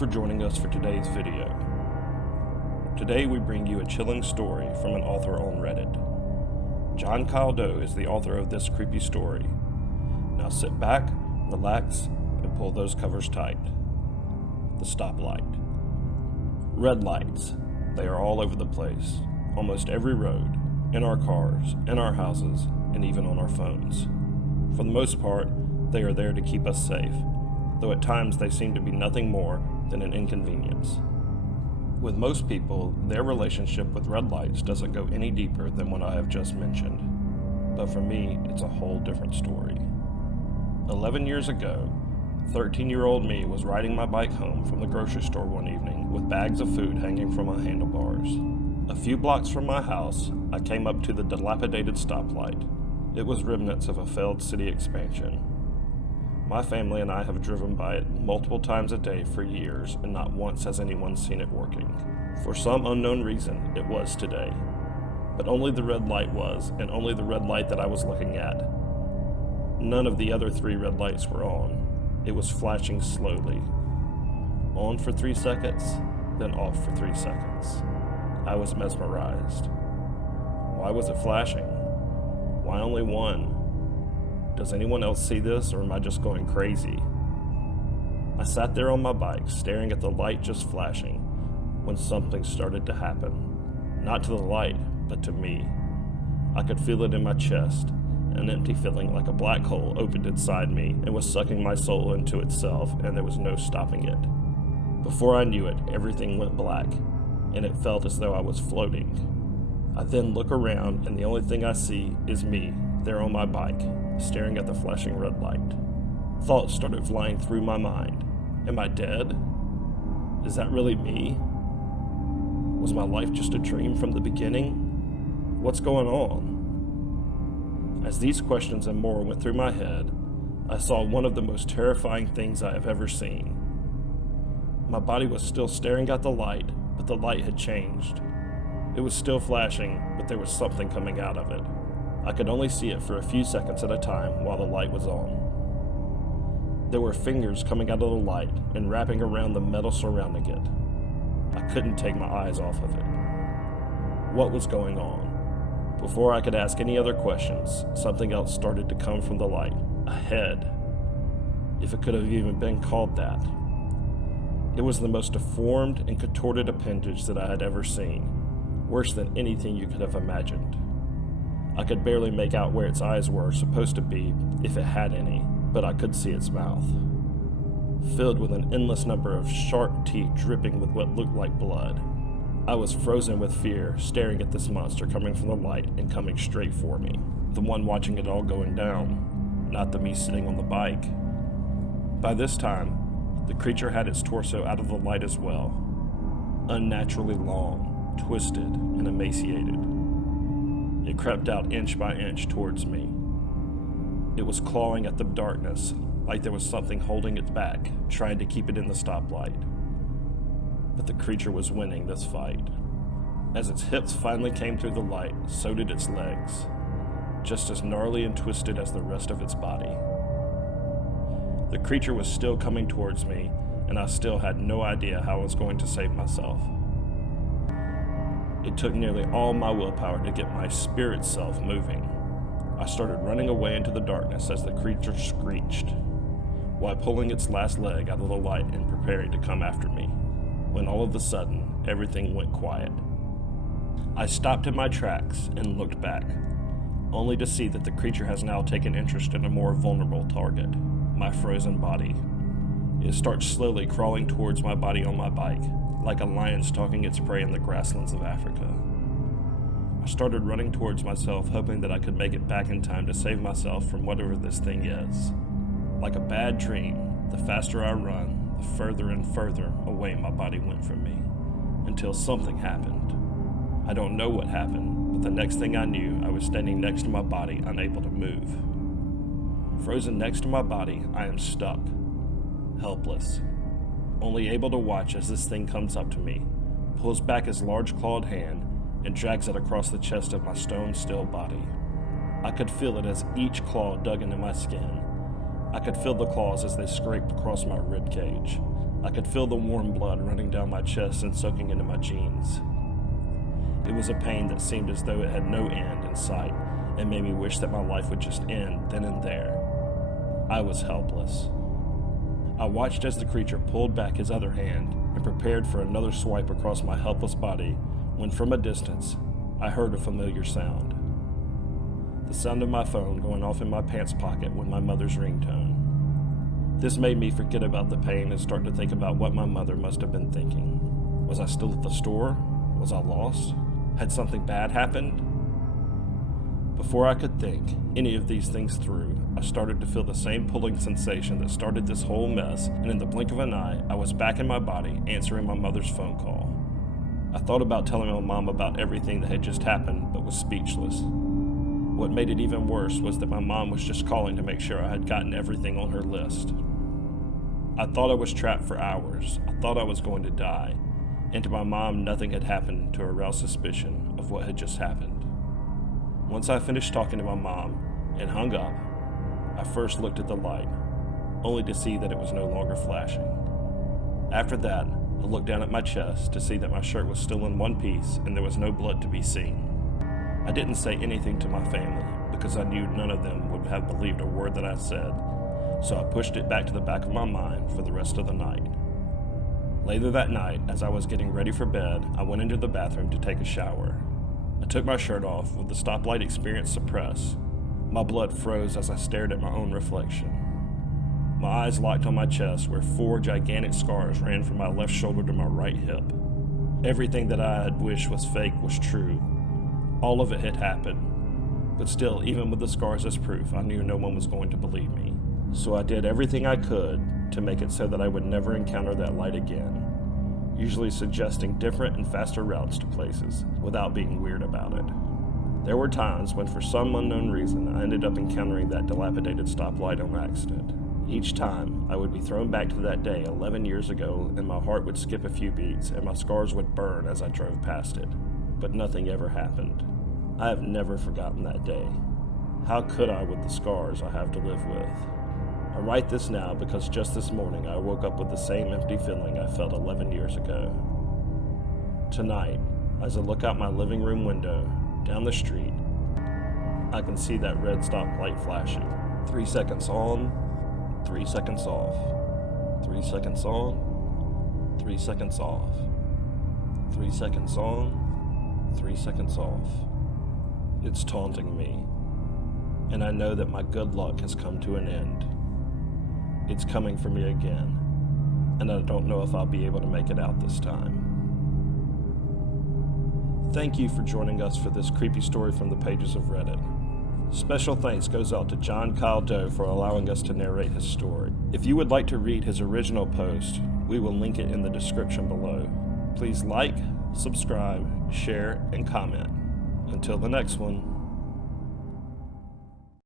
for joining us for today's video. Today we bring you a chilling story from an author on Reddit. John Kyle Doe is the author of this creepy story. Now sit back, relax, and pull those covers tight. The Stoplight. Red lights. They are all over the place. Almost every road, in our cars, in our houses, and even on our phones. For the most part, they are there to keep us safe, though at times they seem to be nothing more than an inconvenience. With most people, their relationship with red lights doesn't go any deeper than what I have just mentioned. But for me, it's a whole different story. 11 years ago, 13-year-old me was riding my bike home from the grocery store one evening with bags of food hanging from my handlebars. A few blocks from my house, I came up to the dilapidated stoplight. It was remnants of a failed city expansion. My family and I have driven by it multiple times a day for years, and not once has anyone seen it working. For some unknown reason, it was today. But only the red light was, and only the red light that I was looking at. None of the other 3 red lights were on. It was flashing slowly. On for 3 seconds, then off for 3 seconds. I was mesmerized. Why was it flashing? Why only one? Does anyone else see this, or am I just going crazy? I sat there on my bike, staring at the light just flashing, when something started to happen. Not to the light, but to me. I could feel it in my chest, an empty feeling like a black hole opened inside me and was sucking my soul into itself, and there was no stopping it. Before I knew it, everything went black, and it felt as though I was floating. I then look around, and the only thing I see is me, there on my bike, staring at the flashing red light. Thoughts started flying through my mind. Am I dead? Is that really me? Was my life just a dream from the beginning? What's going on? As these questions and more went through my head, I saw one of the most terrifying things I have ever seen. My body was still staring at the light, but the light had changed. It was still flashing, but there was something coming out of it. I could only see it for a few seconds at a time while the light was on. There were fingers coming out of the light and wrapping around the metal surrounding it. I couldn't take my eyes off of it. What was going on? Before I could ask any other questions, something else started to come from the light. A head. If it could have even been called that. It was the most deformed and contorted appendage that I had ever seen. Worse than anything you could have imagined. I could barely make out where its eyes were supposed to be, if it had any, but I could see its mouth. Filled with an endless number of sharp teeth dripping with what looked like blood. I was frozen with fear, staring at this monster coming from the light and coming straight for me. The one watching it all going down, not the me sitting on the bike. By this time, the creature had its torso out of the light as well. Unnaturally long, twisted, and emaciated. It crept out inch by inch towards me. It was clawing at the darkness, like there was something holding it back, trying to keep it in the stoplight. But the creature was winning this fight. As its hips finally came through the light, so did its legs, just as gnarly and twisted as the rest of its body. The creature was still coming towards me, and I still had no idea how I was going to save myself. It took nearly all my willpower to get my spirit self moving. I started running away into the darkness as the creature screeched, while pulling its last leg out of the light and preparing to come after me, when all of a sudden, everything went quiet. I stopped in my tracks and looked back, only to see that the creature has now taken interest in a more vulnerable target, my frozen body. It starts slowly crawling towards my body on my bike, like a lion stalking its prey in the grasslands of Africa. I started running towards myself, hoping that I could make it back in time to save myself from whatever this thing is. Like a bad dream, the faster I run, the further and further away my body went from me, until something happened. I don't know what happened, but the next thing I knew, I was standing next to my body, unable to move. Frozen next to my body, I am stuck, helpless. Only able to watch as this thing comes up to me, pulls back his large clawed hand, and drags it across the chest of my stone-still body. I could feel it as each claw dug into my skin. I could feel the claws as they scraped across my rib cage, I could feel the warm blood running down my chest and soaking into my jeans. It was a pain that seemed as though it had no end in sight and made me wish that my life would just end then and there. I was helpless. I watched as the creature pulled back his other hand and prepared for another swipe across my helpless body when from a distance, I heard a familiar sound. The sound of my phone going off in my pants pocket with my mother's ringtone. This made me forget about the pain and start to think about what my mother must have been thinking. Was I still at the store? Was I lost? Had something bad happened? Before I could think any of these things through, I started to feel the same pulling sensation that started this whole mess, and in the blink of an eye, I was back in my body answering my mother's phone call. I thought about telling my mom about everything that had just happened, but was speechless. What made it even worse was that my mom was just calling to make sure I had gotten everything on her list. I thought I was trapped for hours. I thought I was going to die. And to my mom, nothing had happened to arouse suspicion of what had just happened. Once I finished talking to my mom and hung up, I first looked at the light, only to see that it was no longer flashing. After that, I looked down at my chest to see that my shirt was still in one piece and there was no blood to be seen. I didn't say anything to my family because I knew none of them would have believed a word that I said, so I pushed it back to the back of my mind for the rest of the night. Later that night, as I was getting ready for bed, I went into the bathroom to take a shower. I took my shirt off with the stoplight experience suppressed. My blood froze as I stared at my own reflection. My eyes locked on my chest where 4 gigantic scars ran from my left shoulder to my right hip. Everything that I had wished was fake was true. All of it had happened. But still, even with the scars as proof, I knew no one was going to believe me. So I did everything I could to make it so that I would never encounter that light again, usually suggesting different and faster routes to places without being weird about it. There were times when for some unknown reason I ended up encountering that dilapidated stoplight on accident. Each time I would be thrown back to that day 11 years ago and my heart would skip a few beats and my scars would burn as I drove past it. But nothing ever happened. I have never forgotten that day. How could I with the scars I have to live with? I write this now because just this morning I woke up with the same empty feeling I felt 11 years ago. Tonight, as I look out my living room window, down the street, I can see that red stoplight flashing. 3 seconds on, 3 seconds off. 3 seconds on, 3 seconds off. 3 seconds on, 3 seconds off. It's taunting me, and I know that my good luck has come to an end. It's coming for me again, and I don't know if I'll be able to make it out this time. Thank you for joining us for this creepy story from the pages of Reddit. Special thanks goes out to John Kyle Doe for allowing us to narrate his story. If you would like to read his original post, we will link it in the description below. Please like, subscribe, share, and comment. Until the next one.